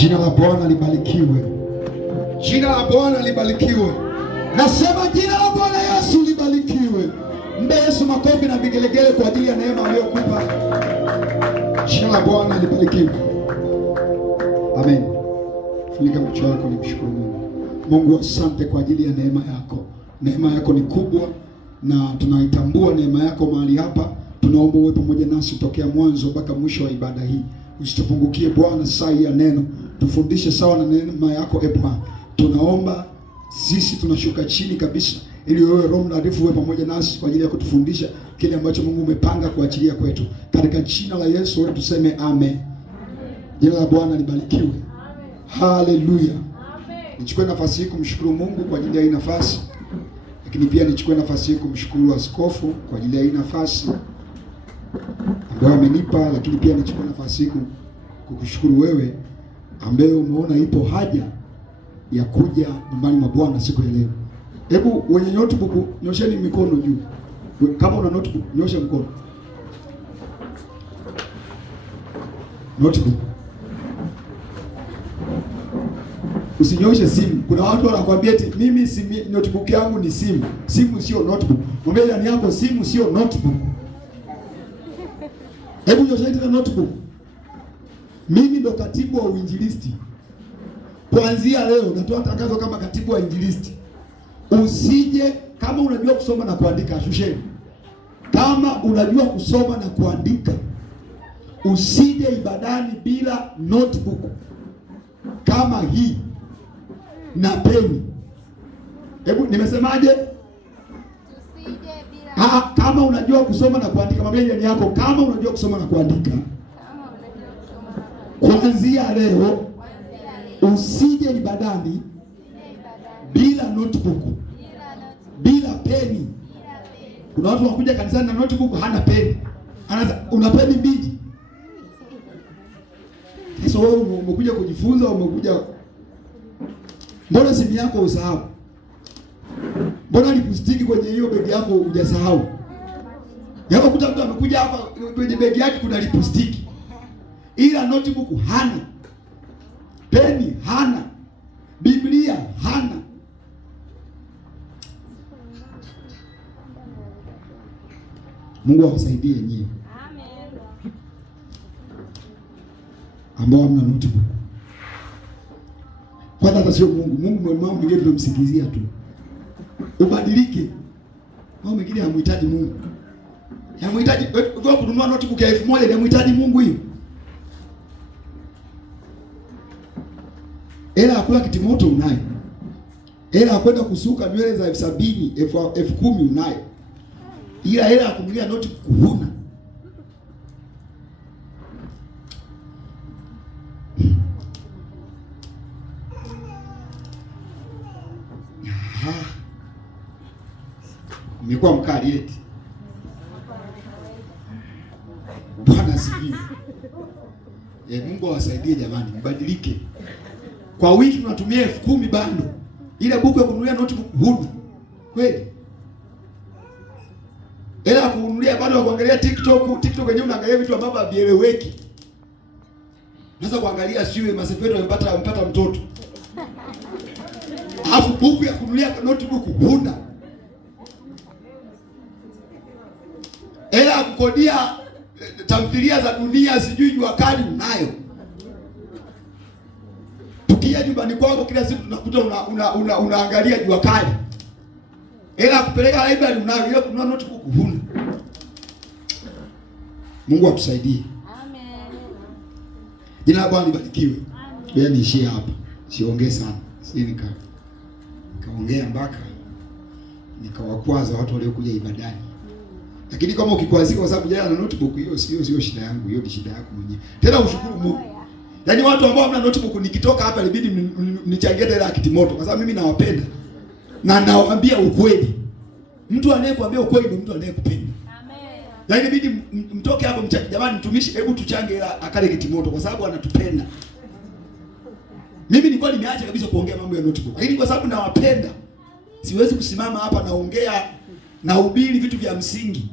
Jina la Bwana libarikiwe. Jina la Bwana libarikiwe. Nasema jina la Bwana Yesu libarikiwe. Mbe Yesu makofi na vigelegele kwa ajili ya neema aliyokupa. Jina la Bwana libarikiwe. Amen. Funika macho yako, nimshukuru Mungu. Mungu, asante kwa ajili ya neema yako. Neema yako ni kubwa na tunaitambua neema yako mahali hapa. Tunaomba uwe pamoja nasi tokea mwanzo mpaka mwisho wa ibada hii. Usitupungukie Bwana saa ya neno. Tufundishe sawa na neema yako Bwana. Tunaomba sisi tunashuka chini kabisa ili wewe Roho Mtakatifu uwe pamoja nasi kwa ajili ya kutufundisha kile ambacho Mungu umepanga kuachilia kwetu. Katika jina la Yesu wewe tuseme amen. Jina la Bwana libarikiwe. Haleluya. Nichukue nafasi hii kumshukuru Mungu kwa ajili ya hii nafasi. Lakini pia nichukue nafasi hii kumshukuru askofu kwa ajili ya hii nafasi ambayo amenipa, lakini pia nichukue nafasi hii kukushukuru wewe ambaye umeona ipo haja ya kuja nyumbani mwa Bwana siku ya leo. Hebu wenye notebook nyosheni mikono juu. Kama una notebook nyosha mkono. Notebook. Usinyoshe simu. Kuna watu wanakuambia eti mimi simu notebook yangu ni simu. Simu sio notebook. Mwambie ndani yako simu sio notebook. Hebu nyosha tena notebook. Mimi ndo katibu wa uinjilisti. Kuanzia leo natoa tangazo kama katibu wa injilisti. Usije kama unajua kusoma na kuandika, shusheni. Kama unajua kusoma na kuandika, usije ibadani bila notebook kama hii na peni. Hebu nimesemaje? Usije bila. Kama unajua kusoma na kuandika, mwambie jirani yako kama unajua kusoma na kuandika. Kuanzia leo usije ibadani bila notebook, bila peni. Kuna watu wakuja kanisani na notebook hana peni. Anaanza una peni mbili. Sasa wewe umekuja kujifunza, umekuja mbona simu yako usahau? Mbona lipstick kwenye hiyo begi yako hujasahau? Yako kuta mtu amekuja hapa kwenye begi yake kuna lipstick. Ila notebook hana. Peni hana. Biblia hana. Mungu awasaidie nyinyi. Amen. Ambao hamna notebook. Kwanza hata sio Mungu. Mungu mwema mwingine tunamsikizia tu. Ubadilike. Wao mwingine hamhitaji Mungu. Hamhitaji kwa kununua notebook ya 1000 ni hamhitaji Mungu hiyo. Hela ya kula kitimoto unayo. Hela ya kwenda kusuka nywele za 70,000, 10,000 unayo. Ila hela ya kununulia notebook huna. Umekuwa mkali eti. Bwana asifiwe. Mungu awasaidie jamani, mbadilike. Kwa wiki tunatumia 10,000 bando. Ile buku ya kununulia notebook huna. Kweli? Hela kununulia bado wa kuangalia TikTok yenyewe unaangalia vitu ambavyo havieleweki. Unaweza kuangalia siwe Masepeto amepata mtoto. Alafu buku ya kununulia notebook huna. Hela ya kukodia tamthilia za dunia sijui jua kali unayo. Tukia nyumbani kwako kila siku tunakuta unaangalia jua kali. Hela kupeleka library unayo, ile kununua notebook huna. Mungu atusaidie. Amen. Jina la Bwana libarikiwe. Wewe niishie hapa. Siongee sana. Nikaongea mpaka nikawakwaza watu waliokuja ibadani. Lakini kama ukikwazika kwa sababu jana na notebook hiyo sio shida yangu, hiyo ni shida yako mwenyewe. Tena ushukuru Mungu. Yaani watu ambao hamna notebook nikitoka hapa ilibidi nichangie hela ya kitimoto kwa sababu mimi nawapenda. Na nawaambia ukweli. Mtu anayekuambia ukweli ndio mtu anayekupenda. Amen. Yaani inabidi mtoke hapo mchangie, jamani mtumishi hebu tuchange hela akale kitimoto kwa sababu anatupenda. Mimi nilikuwa nimeacha kabisa kuongea mambo ya notebook. Lakini kwa sababu nawapenda siwezi kusimama hapa naongea na hubiri vitu vya msingi.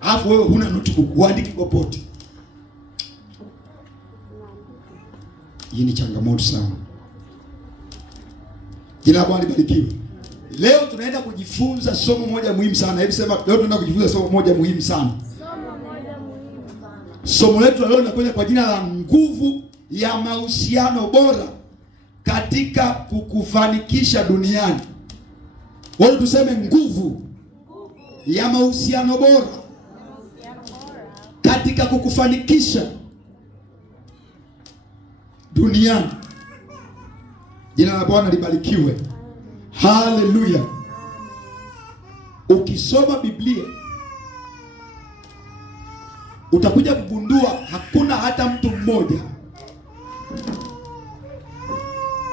Alafu wewe huna notebook, uandike popote. Hii ni changamoto sana. Jina la Bwana libarikiwe. Leo tunaenda kujifunza somo moja muhimu sana. Hebu sema, leo tunaenda kujifunza somo moja muhimu sana. Somo letu leo linakwenda kwa jina la nguvu ya mahusiano bora katika kukufanikisha duniani. Wote tuseme nguvu ya mahusiano bora katika kukufanikisha duniani. Jina la Bwana libarikiwe. Haleluya. Ukisoma Biblia utakuja kugundua hakuna hata mtu mmoja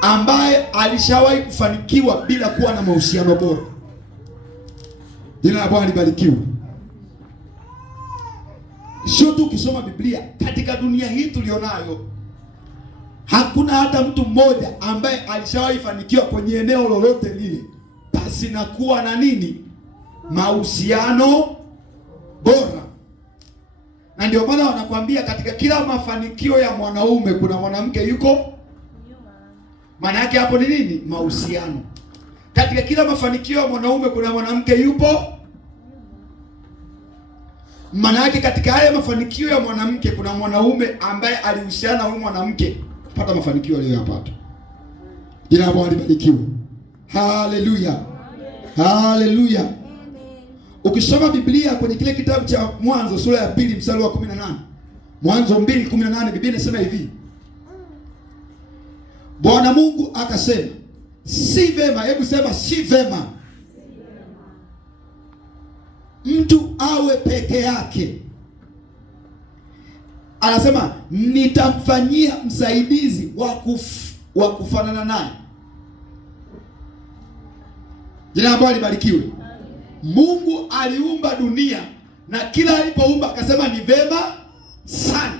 ambaye alishawahi kufanikiwa bila kuwa na mahusiano bora. Jina la Bwana libarikiwe. Sio tu ukisoma Biblia, katika dunia hii tulionayo hakuna hata mtu mmoja ambaye alishawahi fanikiwa kwenye eneo lolote lile basi na kuwa na nini? Mahusiano bora. Na ndio maana wanakuambia katika kila mafanikio ya mwanaume kuna mwanamke yuko nyuma. Maana yake hapo ni nini? Mahusiano. Katika kila mafanikio ya mwanaume kuna mwanamke yupo nyuma. Maana yake katika haya mafanikio ya mwanamke kuna mwanaume ambaye alihusiana na huyu mwanamke kupata mafanikio aliyoyapata. Jina la Bwana libarikiwe. Haleluya. Haleluya. Ukisoma Biblia kwenye kile kitabu cha Mwanzo sura ya 2 mstari wa 18. Mwanzo 2:18 Biblia inasema hivi. Bwana Mungu akasema, si vema, hebu sema si vema, mtu awe peke yake. Anasema nitamfanyia msaidizi wa kufanana naye. Jina la Bwana libarikiwe. Mungu aliumba dunia na kila alipoumba akasema ni vema sana.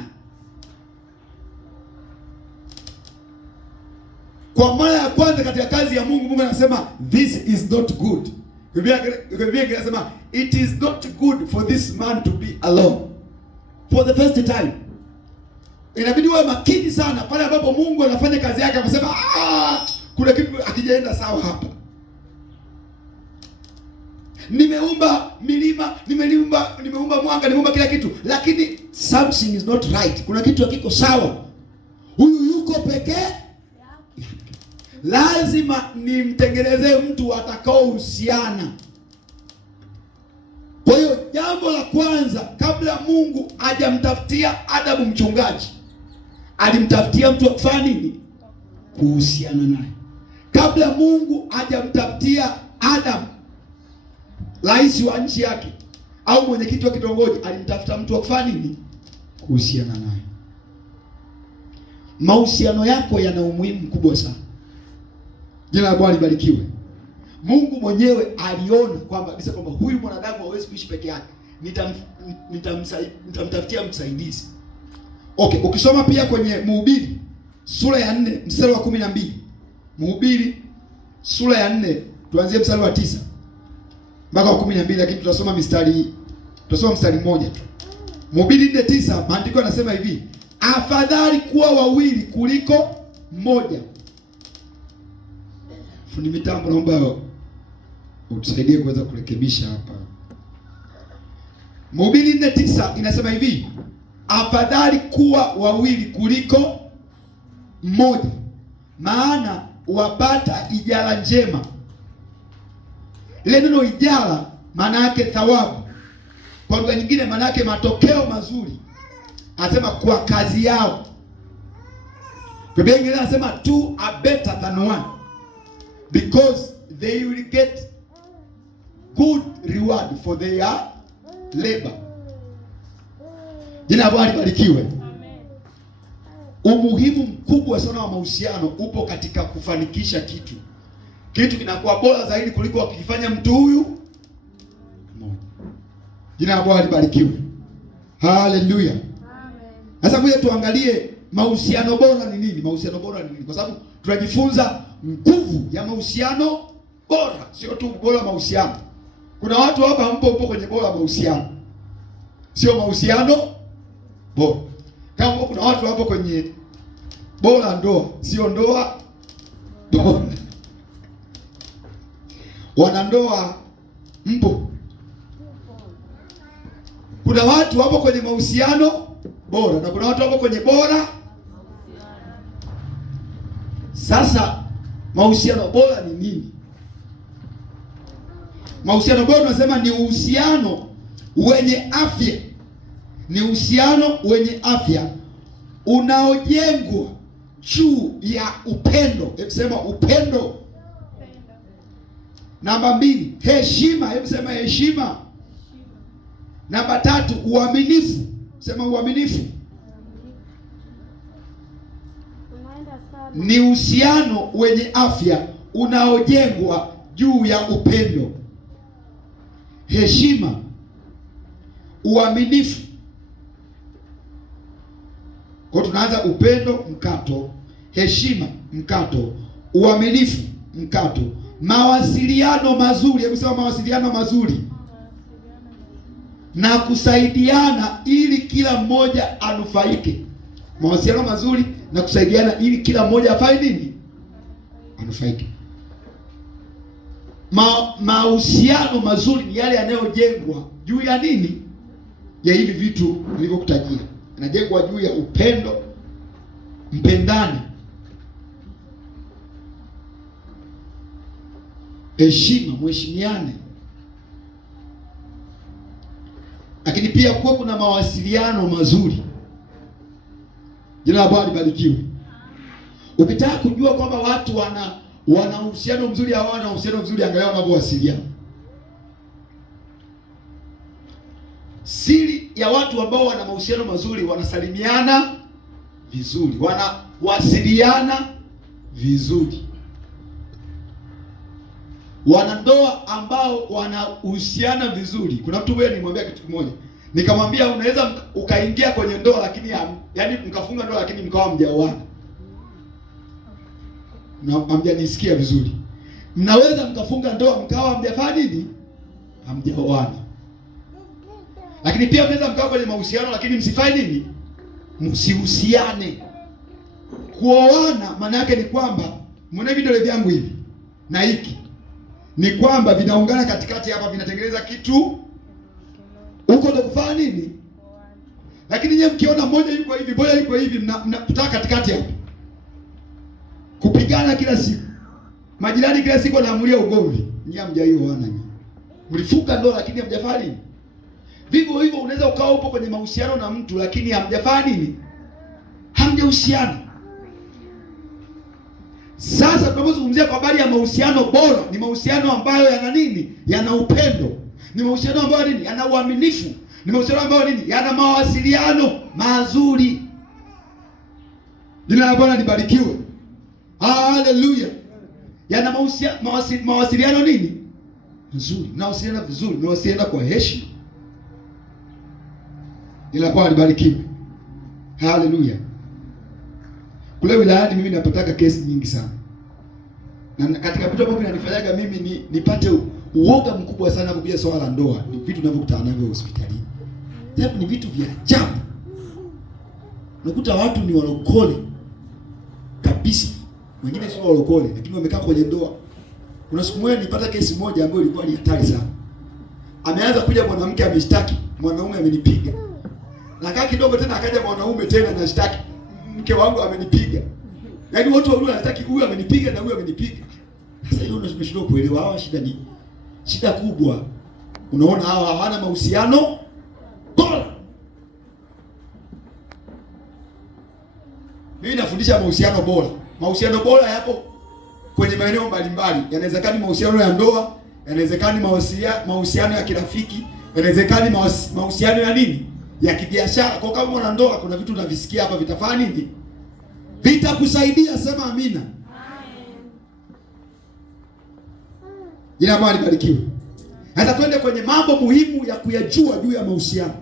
Kwa mara ya kwanza katika kazi ya Mungu, Mungu anasema this is not good. Biblia inasema it is not good for this man to be alone. For the first time. Inabidi uwe makini sana pale ambapo Mungu anafanya kazi yake, akasema kuna kitu akijaenda sawa hapa. Nimeumba milima, nimeumba mwanga, nimeumba kila kitu, lakini something is not right. Kuna kitu hakiko sawa. Huyu yuko pekee. Lazima nimtengenezee mtu atakaohusiana. Kwa hiyo jambo la kwanza, kabla Mungu hajamtafutia Adamu mchungaji, alimtafutia mtu wa kufanya nini? Kuhusiana naye. Kabla Mungu hajamtafutia Adamu rais wa nchi yake au mwenyekiti wa kitongoji, alimtafuta mtu wa kufanya nini? Kuhusiana naye. Mahusiano yako yana umuhimu mkubwa sana. Jina la Bwana libarikiwe. Mungu mwenyewe aliona kwamba huyu mwanadamu hawezi kuishi peke yake. Nitamtafutia msaidizi. Okay, ukisoma pia kwenye Mhubiri sura ya 4 mstari wa 12. Mhubiri sura ya 4 tuanzie mstari wa 9 mpaka wa 12, lakini tutasoma mstari mmoja tu. Mhubiri 4:9 maandiko yanasema hivi: afadhali kuwa wawili kuliko mmoja. Fundi mitambo, naomba utusaidie kuweza kurekebisha hapa. Mhubiri 4:9 inasema hivi: afadhali kuwa wawili kuliko mmoja, maana wapata ijara njema. Ile neno ijara maana yake thawabu. Kwa lugha nyingine maana yake matokeo mazuri. Anasema kwa kazi yao. Biblia nyingine anasema two are better than one because they will get good reward for their labor. Jina la Bwana libarikiwe. Amen. Umuhimu mkubwa sana wa mahusiano upo katika kufanikisha kitu. Kitu kinakuwa bora zaidi kuliko akifanya mtu huyu mmoja. Jina la Bwana libarikiwe. Haleluya. Amen. Sasa ngoja tuangalie mahusiano bora ni nini? Mahusiano bora ni nini? Kwa sababu tunajifunza nguvu ya mahusiano bora, sio tu bora wa mahusiano. Kuna watu hapa upo kwenye bora wa mahusiano, sio mahusiano bora. Kama kuna watu hapo kwenye bora ndoa, sio ndoa bora. Wanandoa mpo, kuna watu wapo kwenye mahusiano bora na kuna watu wapo kwenye bora. Sasa mahusiano bora ni nini? Mahusiano bora tunasema ni uhusiano wenye afya, ni uhusiano wenye afya unaojengwa juu ya upendo. Hebu sema upendo. Namba 2, heshima. Hebu sema heshima. Namba 3, uaminifu. Sema uaminifu. Ni uhusiano wenye afya unaojengwa juu ya upendo, heshima, uaminifu. Kwa tunaanza upendo mkato, heshima mkato, uaminifu mkato, mawasiliano mazuri. Hebu sema mawasiliano mazuri, na kusaidiana ili kila mmoja anufaike. Mawasiliano mazuri na kusaidiana ili kila mmoja afanye nini? Anufaike. Mahusiano mazuri ni yale yanayojengwa juu ya nini? Ya hivi vitu nilivyokutajia. Yanajengwa juu ya upendo, mpendane, heshima, mheshimiane. Lakini pia kuwa kuna mawasiliano mazuri. Jina la Bwana libarikiwe. Ukitaka kujua kwamba watu wana uhusiano mzuri au hawana uhusiano mzuri, angalia wanavyowasiliana. Siri ya watu ambao wana mahusiano mazuri, wanasalimiana vizuri, wanawasiliana vizuri. Wanandoa ambao wanahusiana vizuri, kuna mtu mmoja nimwambia kitu kimoja, nikamwambia unaweza ukaingia kwenye ndoa lakini yaani mkafunga ndoa lakini mkawa mjaoana. Na nisikia vizuri, mnaweza mkafunga ndoa mkawa mjafanya nini? Hamjaoana. Lakini pia mnaweza mkawa kwenye mahusiano lakini msifanye nini? Msihusiane. Kuoana maana yake ni kwamba mwana vidole vyangu hivi na hiki ni kwamba vinaungana katikati hapa, vinatengeneza kitu huko, ndio kufanya nini? Lakini nyewe mkiona mmoja yuko hivi, mmoja yuko hivi, mnakutana katikati hapa, kupigana kila siku, majirani kila siku wanaamulia ugomvi. Nyinyi hamjaioana, mlifuka ndoa lakini hamjafanya nini? Vivyo hivyo unaweza ukawa upo kwenye mahusiano na mtu lakini hamjafanya nini? Hamjahusiana. Sasa tunapozungumzia kwa habari ya mahusiano bora, ni mahusiano ambayo yana nini? Yana upendo. Ni mahusiano ambayo nini? Yana uaminifu. Ni mahusiano ambayo nini? Yana mawasiliano mazuri. Jina la Bwana libarikiwe. Haleluya. Yana mawasiliano nini? Mazuri. Mnawasiliana vizuri, mnawasiliana kwa heshima. Jina la Bwana libarikiwe. Haleluya. Kule wilayani mimi napataka kesi nyingi sana. Na katika vitu ambavyo vinanifanyaga mimi nipate uoga mkubwa sana kupitia swala la ndoa, ni vitu ninavyokutana navyo hospitalini. Japo ni vitu vya ajabu. Unakuta watu ni walokole kabisa. Wengine sio walokole lakini wamekaa kwenye ndoa. Kuna siku moja nilipata kesi moja ambayo ilikuwa ni hatari sana. Ameanza kuja mwanamke ameshtaki, mwanaume amenipiga. Na kaa kidogo tena akaja mwanaume tena anashtaki, mke wangu amenipiga. Yaani watu wawili wanataka huyu amenipiga na huyu amenipiga. Sasa hiyo unashindwa kuelewa hawa shida ni shida kubwa. Unaona hawa hawana mahusiano bora. Mimi nafundisha mahusiano bora. Mahusiano bora yapo kwenye maeneo mbalimbali. Yanawezekana mahusiano ya ndoa, yanawezekana mahusiano ya kirafiki, yanawezekana mahusiano ya nini? Ya kibiashara. Kwa kama mwana ndoa kuna vitu unavisikia hapa vitafanya nini? Vitakusaidia. Sema amina. Amen. Jina la Bwana libarikiwe. Sasa twende kwenye mambo muhimu ya kuyajua juu ya mahusiano.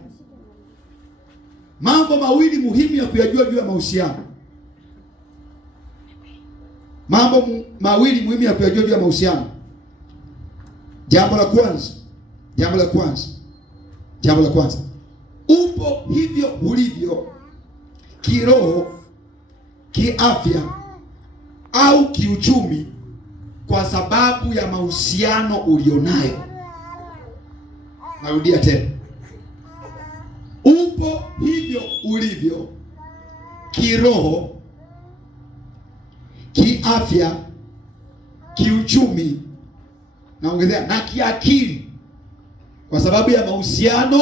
Mambo mawili muhimu ya kuyajua juu ya mahusiano. Mambo mawili muhimu ya kuyajua juu ya mahusiano. Jambo la kwanza. Upo hivyo ulivyo kiroho kiafya au kiuchumi kwa sababu ya mahusiano ulionayo. Narudia tena, upo hivyo ulivyo kiroho, kiafya, kiuchumi, naongezea na kiakili kwa sababu ya mahusiano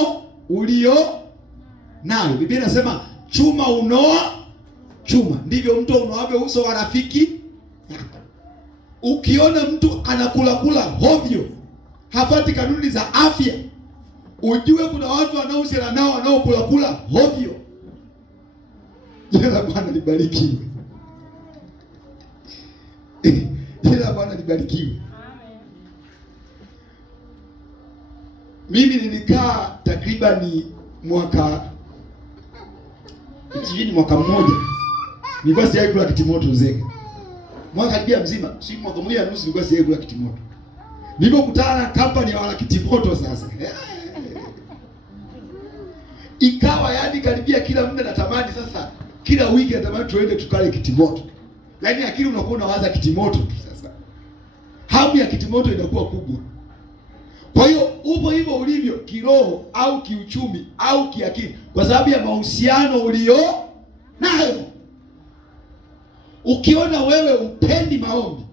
ulio nayo. Biblia inasema chuma unoa chuma, ndivyo mtu unoavyo uso wa rafiki yako. Ukiona mtu anakula hovyo, hafati kanuni za afya, ujue kuna watu wanaohusiana nao wanaokula hovyo. Jina la Bwana libarikiwe. Jina la Bwana libarikiwe. Mimi nilikaa takribani mwaka mmoja. Nilikuwa sijawahi kula kitimoto Nzega. Mwaka pia mzima, si mwaka mmoja na nusu nilikuwa sijawahi kula kitimoto. Nilipokutana na kampani ya wala kitimoto sasa. Ikawa yani karibia kila muda natamani sasa kila wiki natamani tuende tukale kitimoto. Yaani akili unakuwa unawaza kitimoto tu sasa. Hamu ya kitimoto inakuwa kubwa. Kwa hiyo upo hivyo ulivyo kiroho au kiuchumi au kiakili kwa sababu ya mahusiano ulio nayo. Ukiona wewe upendi maombi,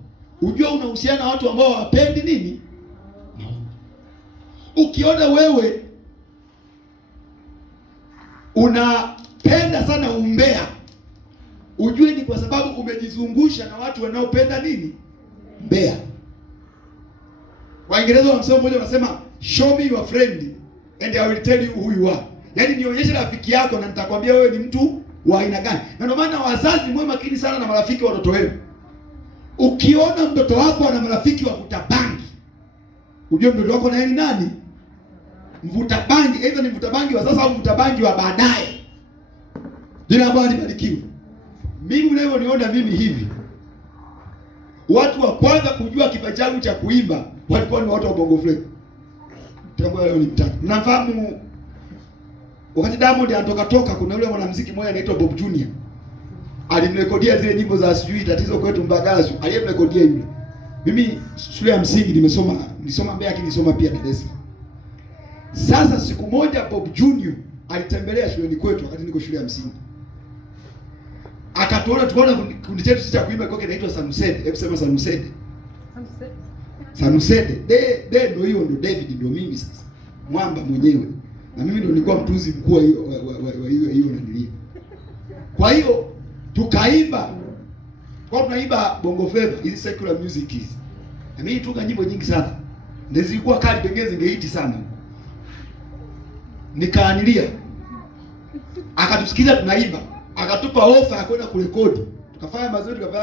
ujue unahusiana na watu ambao hawapendi nini? Maombi. Ukiona wewe unapenda sana umbea, ujue ni kwa sababu umejizungusha na watu wanaopenda nini? Mbea. Waingereza wa msemo mmoja wanasema show me your friend and I will tell you who you are. Yaani nionyeshe rafiki yako na nitakwambia wewe ni mtu wa aina gani. Na ndio maana wazazi mwe makini sana na marafiki wa watoto wenu. Ukiona mtoto wako ana marafiki wavuta bangi, ujue mtoto wako na yeye ni nani? Mvuta bangi, aidha ni mvuta bangi wa sasa au mvuta bangi wa baadaye. Jina la Bwana libarikiwe. Mimi unaoniona mimi hivi, watu wa kwanza kujua kipaji changu cha kuimba walikuwa ni watu wa Bongo Flava. Tangu leo ni mtatu. Mnafahamu wakati Diamond anatoka kuna yule mwanamuziki mmoja anaitwa Bob Junior. Alimrekodia zile nyimbo za sijui tatizo kwetu Mbagala, aliyemrekodia yule. Mimi shule ya msingi nilisoma Mbeya lakini nilisoma pia Dar es Salaam. Sasa siku moja Bob Junior alitembelea shuleni kwetu wakati niko shule ya msingi. Akatuona tukaona kundi chetu sisi cha kuimba kwa kinaitwa Sanusede. Hebu sema Sanusede. Sanusede. Ndio hiyo ndio David ndio mimi sasa. Mwamba mwenyewe. Na mimi ndio nilikuwa mtunzi mkuu wa hiyo nandilia. Kwa hiyo tukaimba. Kwa tunaimba Bongo Flava, hizi secular music hizi. Na mimi tunga nyimbo nyingi sana. Ndio zilikuwa kali pengine zingehiti sana. Nikaanilia. Akatusikiza tunaimba. Akatupa ofa ya kwenda kurekodi. Tukafanya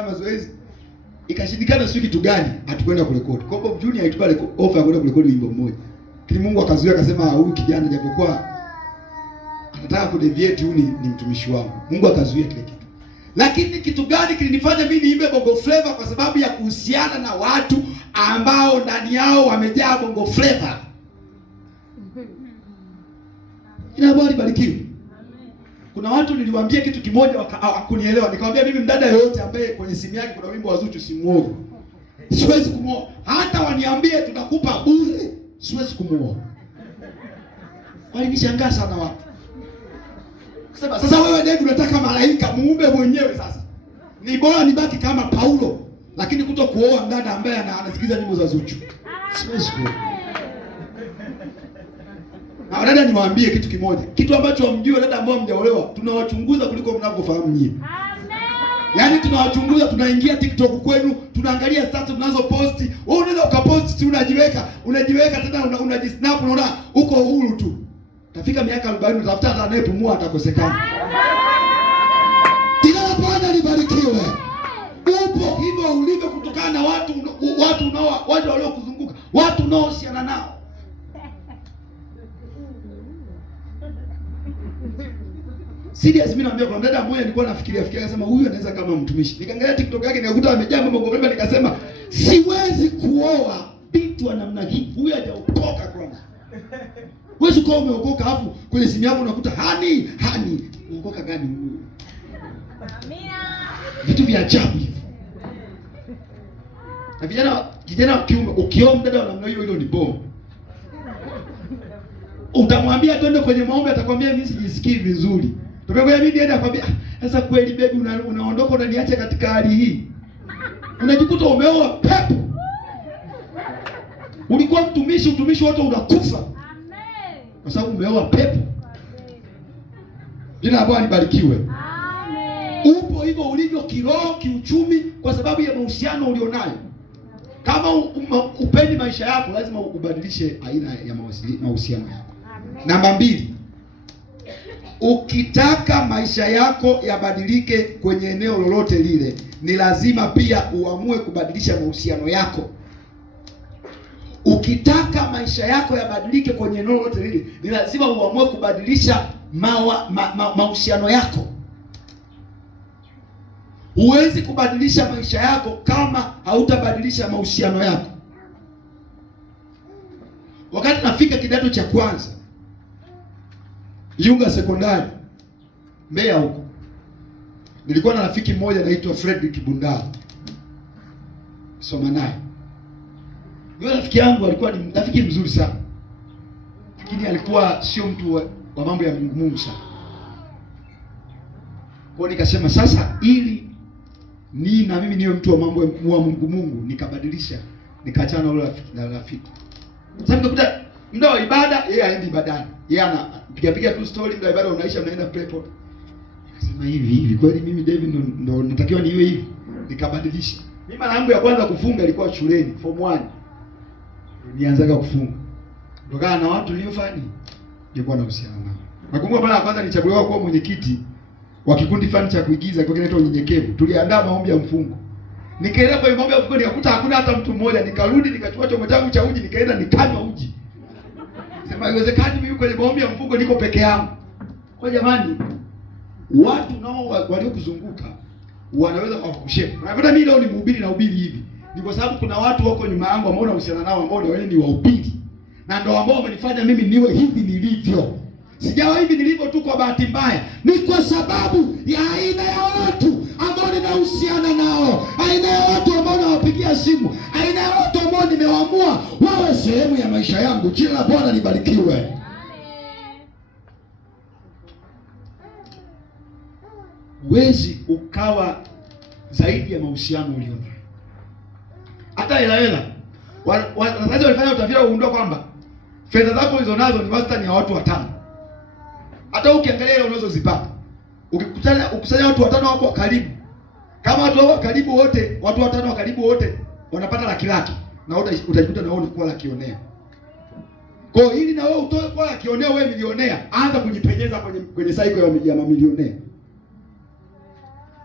mazoezi. Ikashindikana sio kitu gani hatukwenda kurekodi. Kwa Bob Junior alitupa ofa ya kwenda kurekodi wimbo mmoja. Lakini Mungu akazuia akasema huyu kijana japokuwa anataka kudeviate huyu ni mtumishi wangu. Mungu akazuia kile kitu. Lakini kitu gani kilinifanya mimi niimbe Bongo Flava? Kwa sababu ya kuhusiana na watu ambao ndani yao wamejaa Bongo Flava. Ina Bwana ibarikiwe. Kuna watu niliwaambia kitu kimoja hakunielewa. Nikamwambia mimi mdada yoyote ambaye kwenye simu yake kuna wimbo wa Zuchu simuoe. Siwezi kumuoa. Hata waniambie tunakupa bure, siwezi kumuoa. Walinishangaa sana watu. Sasa wewe David unataka malaika muumbe mwenyewe sasa. Ni bora nibaki kama Paulo, lakini kuto kuoa mdada ambaye anasikiza nyimbo za Zuchu. Siwezi kuoa. Na dada niwaambie kitu kimoja. Kitu ambacho hamjui dada ambao mjaolewa, tunawachunguza kuliko mnavyofahamu nyinyi. Amen. Yaani tunawachunguza, tunaingia TikTok kwenu, tunaangalia status tunazoposti. Wewe unaweza ukapost tu unajiweka tena unajisnap unaona uko huru tu. Tafika miaka 40 utafuta hata anayepumua atakosekana. Jina la Bwana libarikiwe. Upo hivyo ulivyo kutokana na watu waliokuzunguka, watu unaohusiana nao. Serious mimi naambia kwa dada mmoja nilikuwa nafikiria akasema huyu anaweza kama mtumishi. Nikaangalia TikTok yake nikakuta amejaa Bongo Flava nikasema siwezi kuoa binti wa namna hii. Huyu hajaokoka kwanza. Wewe uko umeokoka hapo kwenye simu yako unakuta hani unaokoka gani huyu? Amina. Vitu vya ajabu hivyo. Na kijana wa kiume ukioa mdada wa namna hiyo, hilo ni bomu. Utamwambia twende kwenye maombi, atakwambia mimi sijisikii vizuri. Tumegoja mimi niende, akwambia sasa kweli baby unaondoka unaniacha katika hali hii. Unajikuta umeoa pepo. Ulikuwa utumishi wote unakufa. Amen. Kwa sababu umeoa pepo. Jina la Bwana libarikiwe. Amen. Upo hivyo ulivyo kiroho, kiuchumi kwa sababu ya mahusiano ulionayo. Kama upendi maisha yako, lazima ubadilishe aina ya mahusiano yako. Amen. Namba 2. Ukitaka maisha yako yabadilike kwenye eneo lolote lile, ni lazima pia uamue kubadilisha mahusiano yako. Ukitaka maisha yako yabadilike kwenye eneo lolote lile, ni lazima uamue kubadilisha mahusiano yako. Huwezi kubadilisha maisha yako kama hautabadilisha mahusiano yako. Wakati nafika kidato cha kwanza Iunga Sekondari Mbeya huko, nilikuwa na rafiki mmoja anaitwa Frederick Bundala, soma naye. Yule rafiki yangu alikuwa ni rafiki mzuri sana, lakini alikuwa sio mtu wa mambo ya Mungu sana. Kwa nikasema sasa, ili na mimi niwe mtu wa mambo ya Mungu, nikabadilisha, nikaachana na yule rafiki. Sasa nikakuta muda wa ibada yeye haendi ibadani, yeye anapiga tu story, muda wa ibada unaisha, mnaenda prepo. Nikasema hivi kweli mimi David ndo natakiwa niwe hivi? Nikabadilisha. Mimi mara yangu ya kwanza kufunga ilikuwa shuleni form 1. Nianzaga kufunga. Kutokana na watu niliofanya nilikuwa na uhusiano nao. Nakumbuka mara ya kwanza nilichaguliwa kuwa mwenyekiti wa kikundi fulani cha kuigiza kwa kinaitwa Unyenyekevu. Tuliandaa maombi ya mfungo. Nikaenda kwa maombi ya mfungo, nikakuta hakuna hata mtu mmoja. Nikarudi nikachukua chombo changu cha uji, nikaenda nikanywa uji. Sema haiwezekani mimi kwenye maombi ya mfungo niko peke yangu. Kwa jamani, watu nao waliokuzunguka wanaweza kukushepa. Unakuta mimi leo ni mhubiri na hubiri hivi, ni kwa sababu kuna watu wako nyuma yangu ambao nahusiana nao, ambao wao ni wahubiri, na ndio ambao wamenifanya mimi niwe hivi nilivyo. Sijawa hivi nilivyo tu kwa bahati mbaya, ni kwa sababu ya aina ya watu ambao ninahusiana nao, aina ya watu ambao nawapigia simu, aina ya watu ambao nimewaamua wawe sehemu ya maisha yangu. Jina la Bwana libarikiwe. Amen. Huwezi ukawa zaidi ya mahusiano ulionayo. Hata hela wazazi walifanya utafiti kugundua kwamba fedha zako ulizonazo ni wastani ya watu 5. Hata ukiangalia ile unazozipata, ukikusanya watu 5 wako karibu, kama watu wako karibu wote, watu 5 wa karibu wote wanapata laki, na utajikuta na wewe unakuwa lakionea. Kwa hiyo ili na wewe utoe kwa lakionea, wewe milionea, anza kujipenyeza kwenye cycle ya mamilionea.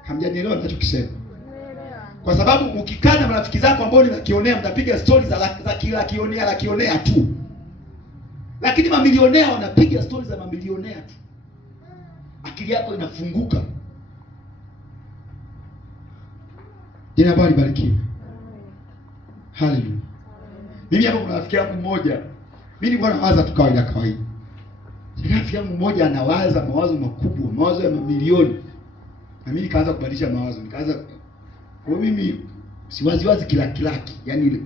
Hamjanielewa ninachokisema? Kwa sababu ukikaa na marafiki zako ambao ni lakionea, mtapiga stories za lakionea tu. Lakini mamilionea wanapiga stories za mamilionea tu. Akili yako inafunguka. Jina Bwana libarikiwe. Hallelujah. Mimi hapo kuna rafiki yangu mmoja, mimi nilikuwa nawaza tu kawaida. Rafiki yangu mmoja anawaza mawazo makubwa, mawazo ya mamilioni. Na mimi nikaanza kubadilisha mawazo. Kwa mimi siwazi kilaki. Yaani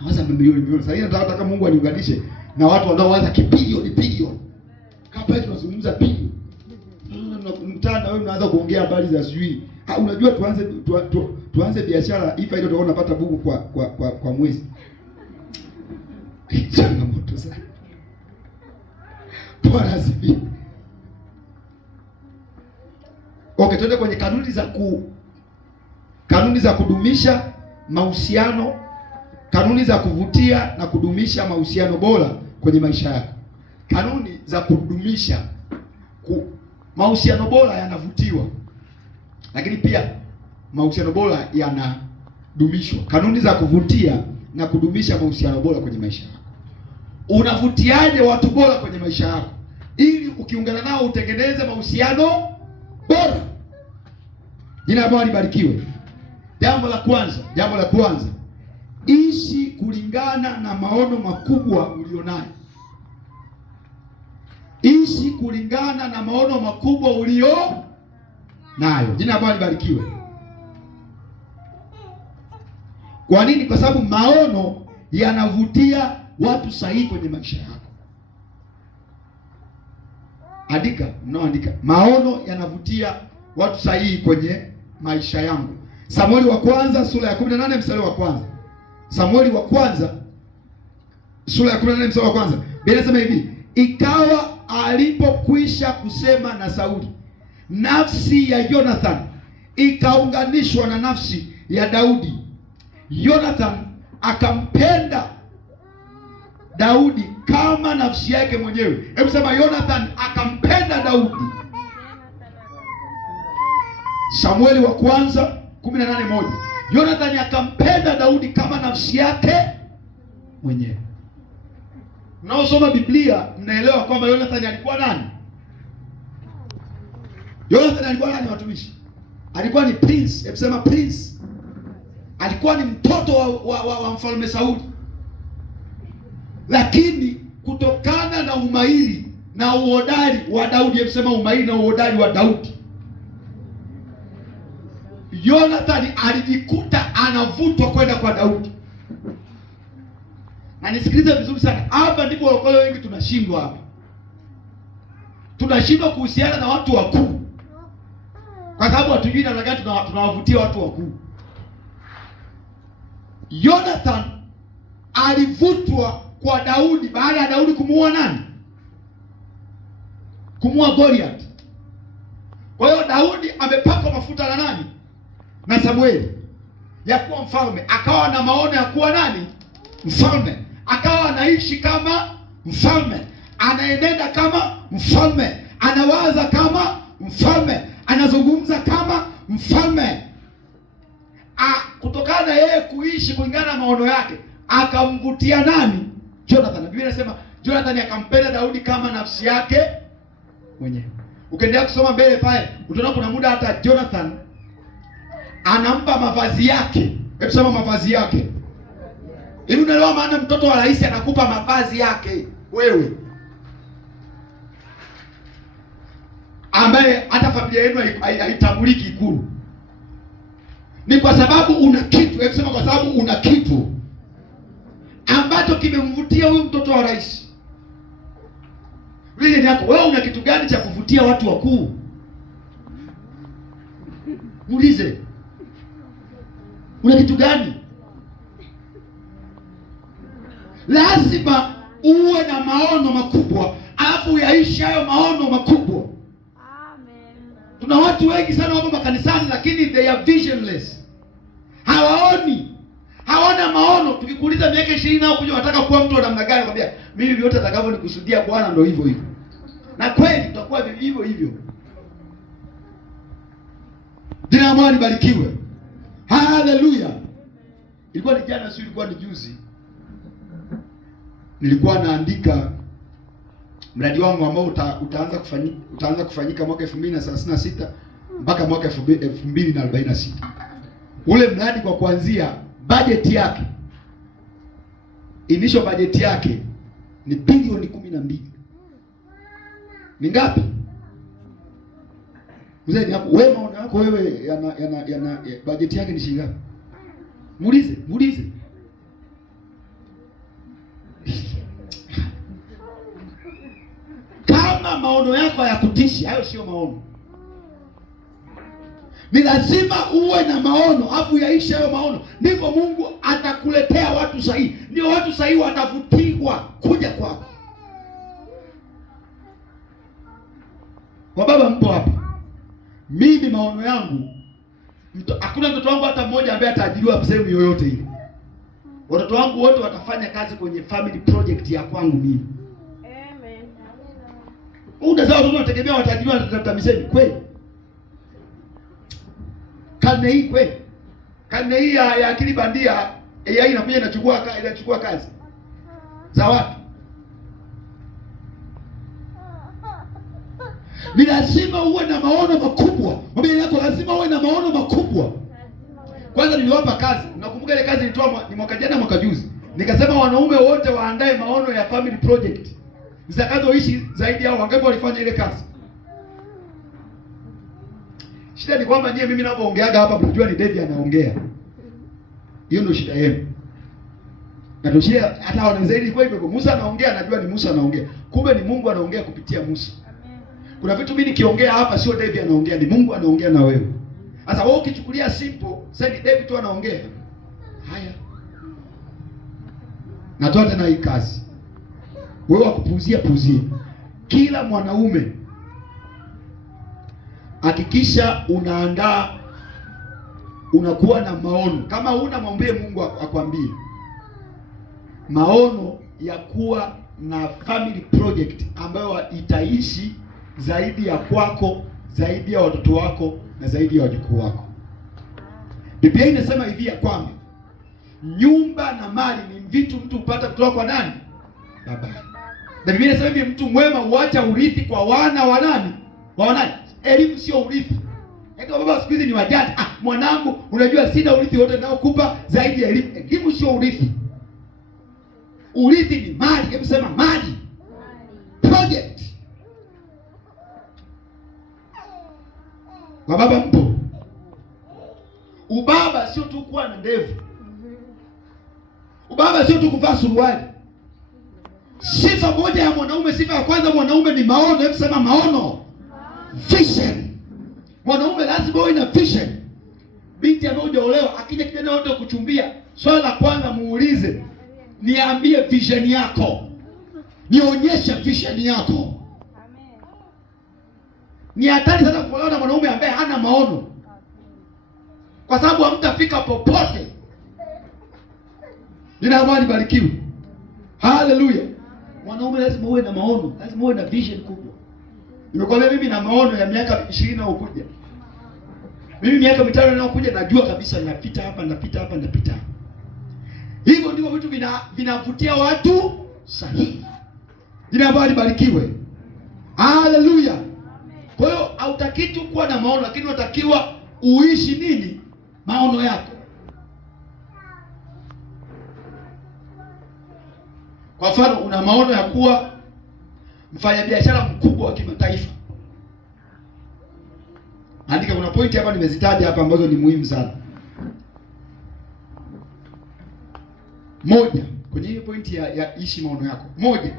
nawaza mamilioni. Sasa nataka Mungu aniunganishe na watu wanaowaza bilioni. Kama tunazungumza bilioni. Mtana wewe unaanza kuongea habari za sijui. Unajua tuanze biashara hii, faida utaona unapata buku kwa mwezi. Changamoto sana. Bwana asifiwe. Okay, tuende kwenye kanuni za kudumisha mahusiano, kanuni za kuvutia na kudumisha mahusiano bora kwenye maisha yako. Kanuni za kudumisha mahusiano bora yanavutiwa, lakini pia mahusiano bora yanadumishwa. Kanuni za kuvutia na kudumisha mahusiano bora kwenye maisha yako. Unavutiaje watu bora kwenye maisha yako ili ukiungana nao utengeneze mahusiano bora? Jina la Bwana libarikiwe. Jambo la kwanza, ishi kulingana na maono makubwa ulionayo. Ishi kulingana na maono makubwa ulionayo. Jina la Bwana libarikiwe. Kwa nini? Kwa sababu maono yanavutia watu sahihi kwenye maisha yako. Andika, mnaoandika, maono yanavutia watu sahihi kwenye maisha yangu. Samueli wa kwanza sura ya 18 mstari wa kwanza. Samueli wa kwanza sura ya 18 mstari wa kwanza. Biblia inasema hivi: ikawa alipokwisha kusema na Sauli, nafsi ya Jonathan ikaunganishwa na nafsi ya Daudi. Jonathan akampenda Daudi kama nafsi yake mwenyewe. Hebu sema, Jonathan akampenda Daudi. Samueli wa kwanza 18:1. Jonathan akampenda Daudi kama nafsi yake mwenyewe. Mnaosoma Biblia mnaelewa kwamba Jonathan alikuwa nani? Jonathan alikuwa nani, watumishi? Alikuwa ni prince. Hebu sema prince. Alikuwa ni mtoto wa mfalme Sauli. Lakini kutokana na umahiri na uhodari wa Daudi, hebu sema umahiri na uhodari wa Daudi, Jonathan alijikuta anavutwa kwenda kwa Daudi. Na nisikilize vizuri sana. Hapa ndipo walokole wengi tunashindwa hapa. Tunashindwa kuhusiana na watu wakuu. Kwa sababu hatujui namna gani tunawavutia watu wakuu. Jonathan alivutwa kwa Daudi baada ya Daudi kumuua nani? Kumuua Goliath. Kwa hiyo Daudi amepakwa mafuta na nani? Na Samueli, ya kuwa mfalme. Akawa na maono ya kuwa nani? Mfalme. Akawa anaishi kama mfalme, anaenenda kama mfalme, anawaza kama mfalme, anazungumza kama mfalme. Kutokana na yeye kuishi kulingana na maono yake, akamvutia nani? Jonathan. Biblia inasema Jonathan akampenda Daudi kama nafsi yake mwenyewe. Ukiendelea kusoma mbele pale, utaona kuna muda hata Jonathan anampa mavazi yake. Hebu sema mavazi yake. Hivi unaelewa maana mtoto wa rais anakupa mavazi yake wewe, ambaye hata familia yenu haitambuliki Ikulu? Ni kwa sababu una kitu. Hebu sema kwa sababu una kitu ambacho kimemvutia huyu mtoto wa rais. Wewe ni yako. Wewe una kitu gani cha kuvutia watu wakuu? Muulize. Una kitu gani? Lazima uwe na maono makubwa, alafu uyaishi hayo maono makubwa. Amen. Tuna watu wengi sana wapo makanisani, lakini they are visionless. Hawaoni. Hawana maono. Tukikuuliza miaka 20 nao kuja wataka kuwa mtu wa namna gani, nakwambia mimi vyote atakavyonikusudia Bwana ndio hivyo hivyo. Na kweli tutakuwa hivyo hivyo. Jina la Bwana libarikiwe. Haleluya. Ilikuwa ni jana, sio ilikuwa ni juzi. Nilikuwa naandika mradi wangu ambao utaanza kufanyika mwaka 2036 mpaka mwaka 2046. Ule mradi kwa kuanzia budget yake, initial budget yake ni bilioni 12. Ni ngapi? Mzee ni hapo. Wewe maono yako wewe yana budget yake ni shilingi ngapi? Muulize. Kama maono yako hayakutishi, hayo sio maono. Ni lazima uwe na maono, afu yaishi hayo maono, ndipo Mungu atakuletea watu sahihi. Ndio watu sahihi watavutiwa kuja kwako. Kwa baba mpo hapa. Mimi maono yangu, hakuna mtoto wangu hata mmoja ambaye ataajiriwa sehemu yoyote ile. Watoto wangu wote watafanya kazi kwenye family project ya kwangu mimi. Amen. Unaweza watoto wanategemea wataajiriwa na TAMISEMI kweli? Karne hii kweli? Karne hii ya akili bandia, AI inakuja inachukua kazi za watu. Ni lazima uwe na maono makubwa. Mabaya yako lazima uwe na maono makubwa. Kwanza niliwapa kazi. Nakumbuka ile kazi nilitoa ni mwaka jana mwaka juzi. Nikasema wanaume wote waandae maono ya family project zitakazoishi zaidi yao. Wangapi walifanya ile kazi? Shida ni kwamba mimi ninapoongeaga hapa mnajua ni David anaongea. Hiyo ndio shida yenu. Na ndio shida hata wanazaidi kwa hivyo. Musa anaongea, anajua ni Musa anaongea. Kumbe ni Mungu anaongea kupitia Musa. Amen. Kuna vitu mimi nikiongea hapa sio David anaongea, ni Mungu anaongea na wewe. Sasa wewe ukichukulia simple, sasa ni David tu anaongea. Haya. Natoa tena hii kazi. Wewe wakupuuzia puuzia. Kila mwanaume hakikisha unakuwa na maono. Kama huna, mwambie Mungu akwambie. Maono ya kuwa na family project ambayo itaishi zaidi ya kwako, zaidi ya watoto wako na zaidi ya wajukuu wako. Biblia inasema hivi ya kwamba nyumba na mali ni vitu mtu hupata kutoka kwa nani? Baba. Na Biblia inasema hivi, mtu mwema huacha urithi kwa wana wa nani? Wa nani? Elimu sio urithi. Ndio baba siku hizi ni wajanja. Mwanangu, unajua sina urithi wote naokupa zaidi ya elimu. Elimu sio urithi. Urithi ni mali. Hebu sema mali. Project. Kwa baba mpo. Ubaba sio tu kuwa na ndevu. Ubaba sio tu kuvaa suruali. Sifa moja ya mwanaume, sifa ya kwanza mwanaume ni maono. Hebu sema maono. Vision. Mwanaume lazima uwe na vision. Binti anaojaolewa akija kijana wote kuchumbia, swali la kwanza muulize, niambie vision yako. Nionyeshe vision yako. Amen. Ni hatari sana kuolewa na mwanaume ambaye hana maono. Kwa sababu hamtafika popote. Jina la Bwana libarikiwe. Haleluya. Mwanaume lazima uwe na maono, lazima uwe na vision kubwa. Nimekwambia mimi na maono ya miaka 20 inayokuja. Mimi miaka 5 inayokuja najua kabisa napita hapa, napita hapa, napita hapa. Hivyo ndivyo vitu vinavutia watu sahihi. Jina la Bwana libarikiwe. Haleluya. Kwa hiyo hautaki tu kuwa na maono, lakini unatakiwa uishi nini? Maono yako. Kwa mfano una maono ya kuwa mfanyabiashara mkubwa wa kimataifa. Andika, kuna pointi hapa nimezitaja hapa ambazo ni muhimu sana. Moja, kwenye hiyo pointi ya ishi maono yako. Moja.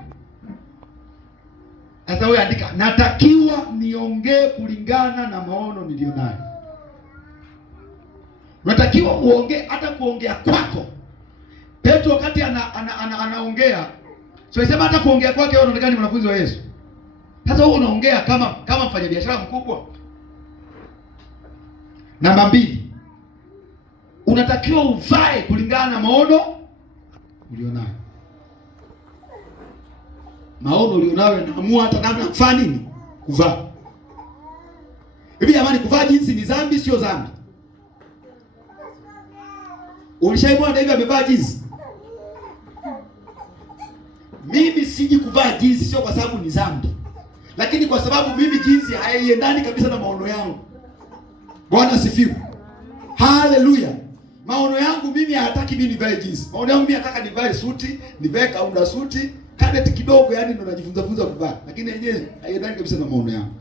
Sasa wewe andika, natakiwa niongee kulingana na maono nilionayo. Unatakiwa uongee, hata kuongea kwako. Petro wakati anaongea, so isema hata kuongea kwake wewe unaonekana ni mwanafunzi wa Yesu. Sasa wewe unaongea kama mfanyabiashara mkubwa. Namba 2. Unatakiwa uvae kulingana na maono ulionayo. Maono ulionayo yanaamua hata namna kufanya nini? Kuvaa. Hivi jamani, kuvaa jinsi ni dhambi sio dhambi? Ulishaimwona David amevaa jinsi? Mimi siji kuvaa jinsi sio kwa sababu ni dhambi, lakini kwa sababu mimi jinsi haiendani kabisa na maono yangu. Bwana asifiwe. Haleluya. Maono yangu mimi hayataki mimi nivae jinsi. Maono yangu mimi nataka nivae suti, nivae kaunda suti, cadet kidogo, yani ndo najifunza kuvaa. Lakini yenyewe haiendani kabisa na maono yangu.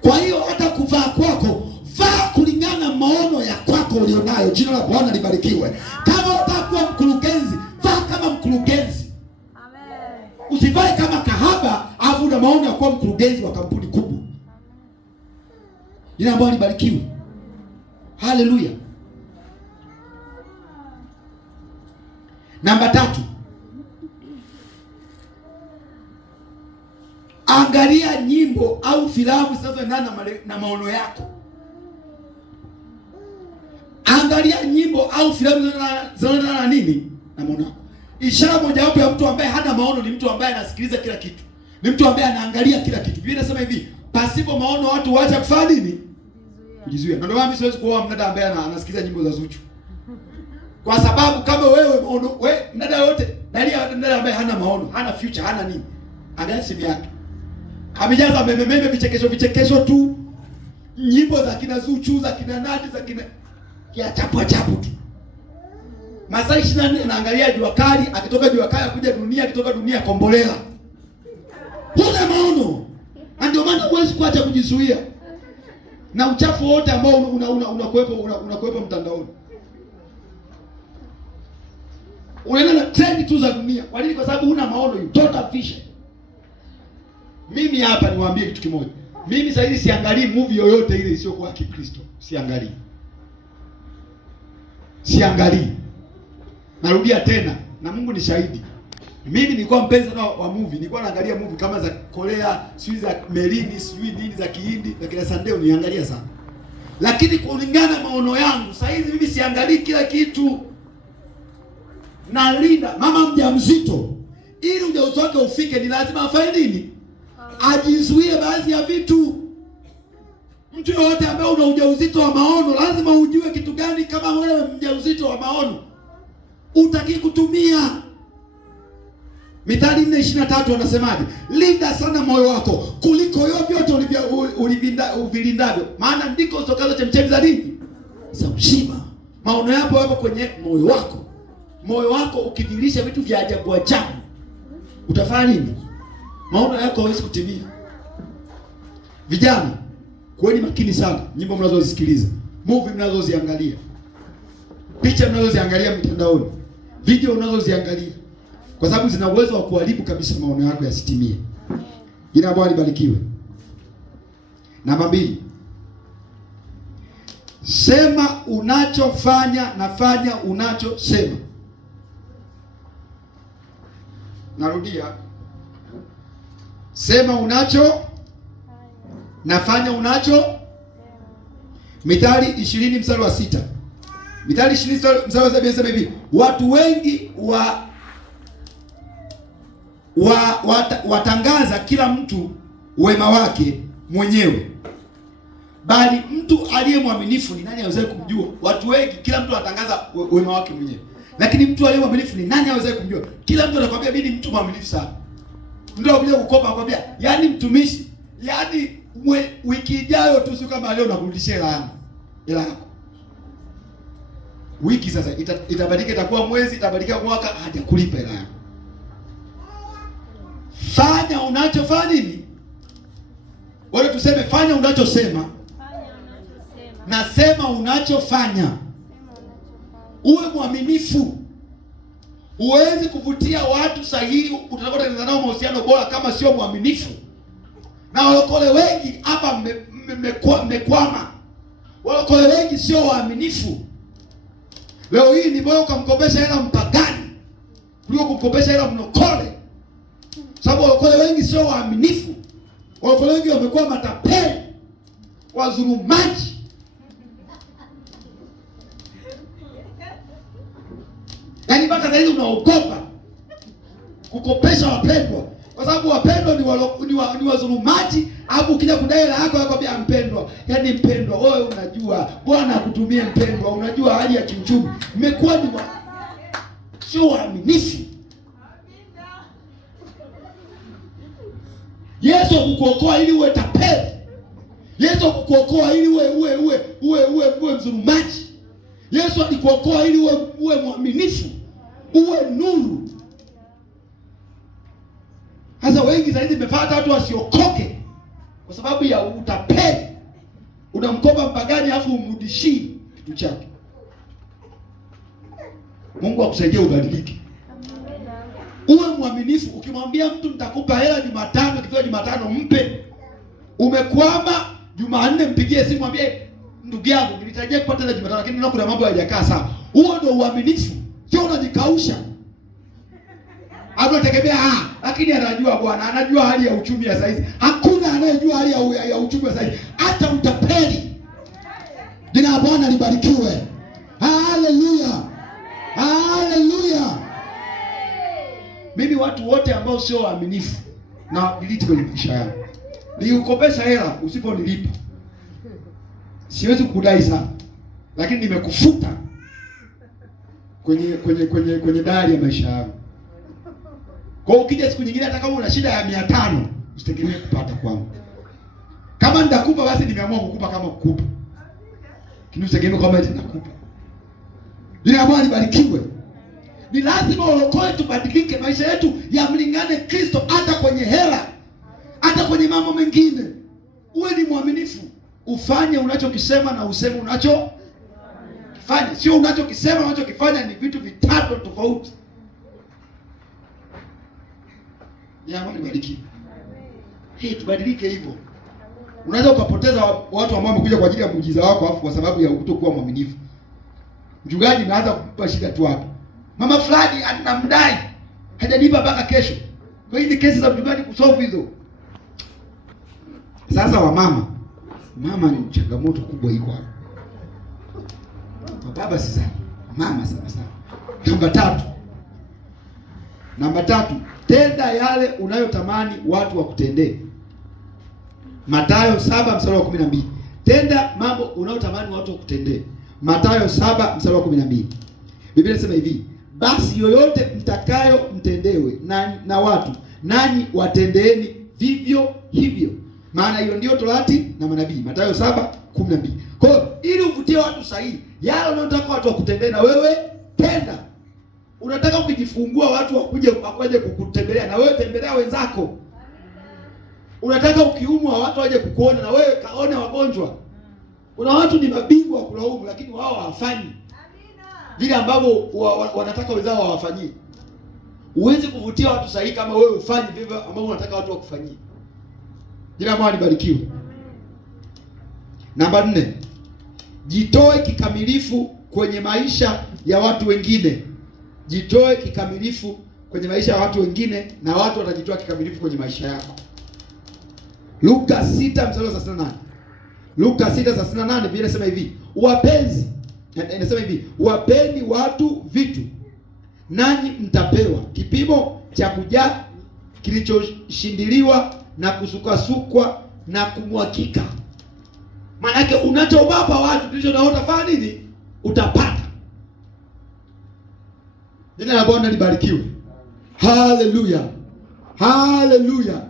Kwa hiyo hata kuvaa kwako, vaa kulingana na maono ya kwako ulionayo. Jina la Bwana libarikiwe. Kama unataka kuwa mkurugenzi, vaa kama mkurugenzi. Amen. Usivae kama kahaba, afu una maono ya kuwa mkurugenzi wa kampuni kubwa. Jina la Bwana libarikiwe. Haleluya. Namba 3. Angalia nyimbo au filamu zinazoendana na maono yako. Angalia nyimbo au filamu zinazoendana na nini? Na maono yako. Ishara mojawapo ya mtu ambaye hana maono ni mtu ambaye anasikiliza kila kitu. Ni mtu ambaye anaangalia kila kitu. Biblia inasema hivi, pasipo maono watu waacha kufanya nini? Kujizuia. Ndio maana mimi siwezi kuoa mdada ambaye anasikiliza nyimbo za Zuchu. Kwa sababu kama wewe maono, mdada yote, mdada ambaye hana maono, hana future, hana nini? Angalia simu yake. Amejaza memememe vichekesho tu. Nyimbo za kina Zuchu, za kina Nadi, za kina ya chapu tu. Masaa 24 anaangalia Jua Kali, akitoka Jua Kali kuja Dunia, akitoka Dunia Kombolela. Huna maono. Ndio maana huwezi kuacha kujizuia na uchafu wote ambao unakuwepo mtandaoni. unaenda na trend tu za dunia. Kwa nini? Kwa sababu huna maono, you don't have vision. Mimi hapa niwaambie kitu kimoja. Mimi sasa hivi siangalii movie yoyote ile isiyokuwa Kikristo. Siangalii. Narudia tena, na Mungu ni shahidi. Mimi nilikuwa mpenzi sana wa movie. Nilikuwa naangalia movie kama za Korea, sijui za Melini, sijui nini za Kihindi, za kila Sunday niangalia sana. Lakini kulingana maono yangu, sasa hivi mimi siangalii kila kitu. Nalinda mama mjamzito, ili ujauzito wake ufike ni lazima afanye nini? Ajizuie baadhi ya vitu. Mtu yoyote ambaye una ujauzito wa maono lazima ujue kitu gani. Kama wewe mjauzito wa maono utaki kutumia. Mithali 4:23 wanasemaje? Linda sana moyo wako kuliko vyote uvilindavyo, maana ndiko zitokazo chemchemi za nini? Za uzima. Maono yako yapo kwenye moyo wako. Moyo wako ukivilisha vitu vya ajabu ajabu, utafanya nini? Maono yako hawezi kutimia. Vijana, kuweni makini sana nyimbo mnazozisikiliza, movie mnazoziangalia, picha mnazoziangalia mtandaoni, video unazoziangalia, kwa sababu zina uwezo wa kuharibu kabisa maono yako yasitimie. Jina la Bwana libarikiwe. Namba 2. Sema unachofanya na fanya unachosema. Narudia. Sema unacho na fanya unacho. Mithali 20:6. Mithali 20:7 inasema hivi, watu wengi watangaza kila mtu wema wake mwenyewe, bali mtu aliye mwaminifu ni nani awezaye kumjua? Watu wengi, kila mtu anatangaza wema wake mwenyewe, lakini mtu aliye mwaminifu ni nani awezaye kumjua? Kila mtu anakuambia mimi ni mtu mwaminifu sana. Mtu anakuja kukopa anakuambia, yaani mtumishi, yaani wiki ijayo tu sio kama leo nakurudishia hela yako. Wiki sasa itabadilika, itakuwa mwezi, itabadilika mwaka, hajakulipa hela yako. Fanya unachofanya nini? Wale tuseme fanya unachosema. Na sema unachofanya. Uwe mwaminifu. Huwezi kuvutia watu sahihi utakaotengeneza nao mahusiano bora kama sio mwaminifu. Na walokole wengi hapa mmekwama. Walokole wengi sio waaminifu. Leo hii ni bora ukamkopesha hela mpagani kuliko kumkopesha hela mnokole. Sababu walokole wengi sio waaminifu. Walokole wengi wamekuwa matapeli, wazulumaji. Yaani mpaka sasa hivi unaogopa kukopesha wapendwa, kwa sababu wapendwa ni wazulumaji. Hapo ukija kudai hela yako yakwambia mpendwa, yaani mpendwa wewe unajua Bwana akutumie mpendwa, unajua hali ya kiuchumi. Mmekuwa ni sio waaminifu. Yesu akukuokoa ili uwe tapeli. Yesu akukuokoa ili uwe mzulumaji. Yesu alikuokoa ili uwe mwaminifu, uwe nuru. Sasa wengi zaidi mmefuata watu wasiokoke kwa sababu ya utapeli. Unamkopa mpagani afu umrudishii kitu chake. Mungu akusaidie ubadilike. Uwe mwaminifu. Ukimwambia mtu nitakupa hela Jumatano, kifika Jumatano mpe. Umekwama Jumanne mpigie simu mwambie ndugu yangu nilitarajia kupata hela Jumatano lakini naona kuna mambo hayajakaa sawa. Huo ndio uaminifu. Sio unajikausha. Anategemea lakini anajua Bwana, anajua hali ya uchumi ya saizi. Hakuna anayejua hali ya uchumi ya saizi. Hata utapeli. Jina la Bwana libarikiwe. Haleluya. Haleluya. Mimi watu wote ambao sio waaminifu na delete kwenye maisha yangu. Niukopesha hela usiponilipa, siwezi kudai sana, lakini nimekufuta kwenye dari ya maisha yangu. Kwa ukija siku nyingine hata kama una shida ya 500 usitegemee kupata kwangu. Kama nitakupa basi nimeamua kukupa kama kukupa. Lakini usitegemee kwamba nitakupa. Jina la Bwana libarikiwe. Ni lazima walokole tubadilike, maisha yetu yamlingane Kristo, hata kwenye hela, hata kwenye mambo mengine. Uwe ni mwaminifu. Ufanye unachokisema na useme unachokifanya. Sio unachokisema unachokifanya ni vitu vitatu tofauti. Jina la Bwana libarikiwe. Tubadilike hivyo. Unaweza ukapoteza watu ambao wamekuja kwa ajili ya muujiza wako afu kwa sababu ya kutokuwa mwaminifu. Mchungaji naanza kukupa shida tu hapa. Mama fulani anamdai hajanipa mpaka kesho. Kwa hiyo kesi za mchungaji kusolve hizo. Sasa mama ni changamoto kubwa iko hapo. Baba si sana. Mama sana. Namba tatu, tenda yale unayotamani watu wakutendee. Mathayo 7:12. Tenda mambo unayotamani watu wakutendee. Mathayo 7:12. Biblia inasema hivi, basi yoyote mtakayo mtendewe na watu, nanyi watendeeni vivyo hivyo. Maana hiyo ndio Torati na manabii. Mathayo 7:12. Kwa hiyo ili uvutie watu sahihi, yale unayotaka watu wakutendee na wewe tenda. Unataka kujifungua watu wakuje kukutembelea na wewe tembelea wenzako. Unataka ukiumwa watu waje kukuona na wewe kaone wagonjwa. Kuna watu ni mabingwa wa kulaumu lakini wao hawafanyi vile ambavyo wanataka wenzao hawafanyii. Uweze kuvutia watu sahihi kama wewe ufanye vile ambavyo unataka watu wakufanyie. Jina la Bwana libarikiwe. Namba 4. Jitoe kikamilifu kwenye maisha ya watu wengine. Jitoe kikamilifu kwenye maisha ya watu wengine na watu watajitoa kikamilifu kwenye maisha yako. Luka 6:38. Luka 6:38 Biblia inasema hivi, wapeni watu vitu nanyi mtapewa, kipimo cha kujaa kilichoshindiliwa na kusukasukwa na kumwakika. Maana yake unachowapa watu ndicho na utafanya nini? Utapata. Jina la Bwana libarikiwe. Haleluya. Haleluya.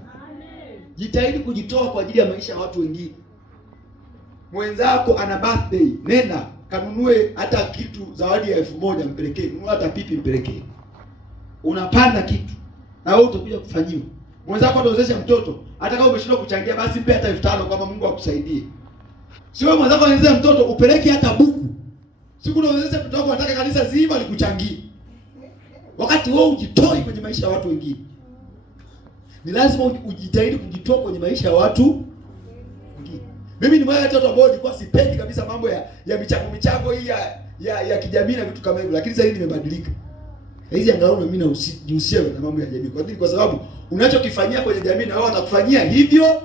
Jitahidi kujitoa kwa ajili ya maisha ya watu wengine. Mwenzako ana birthday, nenda kanunue hata kitu zawadi ya 1000 mpelekee, nunua hata pipi mpelekee. Unapanda kitu na wewe utakuja kufanyiwa. Mwenzako ataozesha mtoto, hata kama umeshindwa kuchangia basi mpe hata 5000 kama Mungu akusaidie. Sio mwenzako anaozesha mtoto upeleke hata buku. Siku unaozesha mtoto wako anataka kanisa zima likuchangie. Wakati wewe ujitoi kwenye maisha ya watu wengine. Ni lazima ujitahidi kujitoa kwenye maisha ya watu wengine. Mimi ni mmoja wa watu ambao nilikuwa sipendi kabisa mambo ya michango hii ya kijamii na vitu kama hivyo, lakini sasa hivi nimebadilika. Hizi angalau na mimi nahusia na mambo ya jamii. Kwa sababu unachokifanyia kwenye jamii na wao watakufanyia hivyo.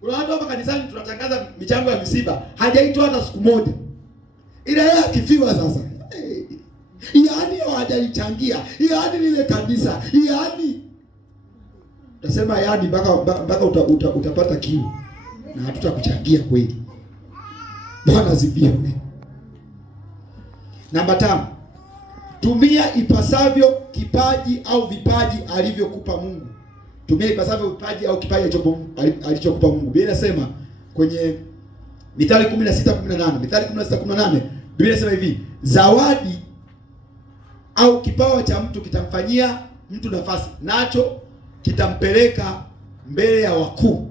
Kuna watu hapa kanisani tunatangaza michango ya misiba, hajaitwa hata siku moja. Ila yeye akifiwa sasa. Yaani hawajaichangia. Yaani lile kanisa. Yaani utasema yaani mpaka utapata kiu na hatutakuchangia kweli. Bwana asifiwe. Namba 5. Tumia ipasavyo kipaji au vipaji alivyokupa Mungu. Tumia ipasavyo vipaji au kipaji alichokupa Mungu. Biblia inasema kwenye Mithali 16:18. Mithali 16:18 Biblia inasema hivi, zawadi au kipawa cha mtu kitamfanyia mtu nafasi, nacho kitampeleka mbele ya wakuu.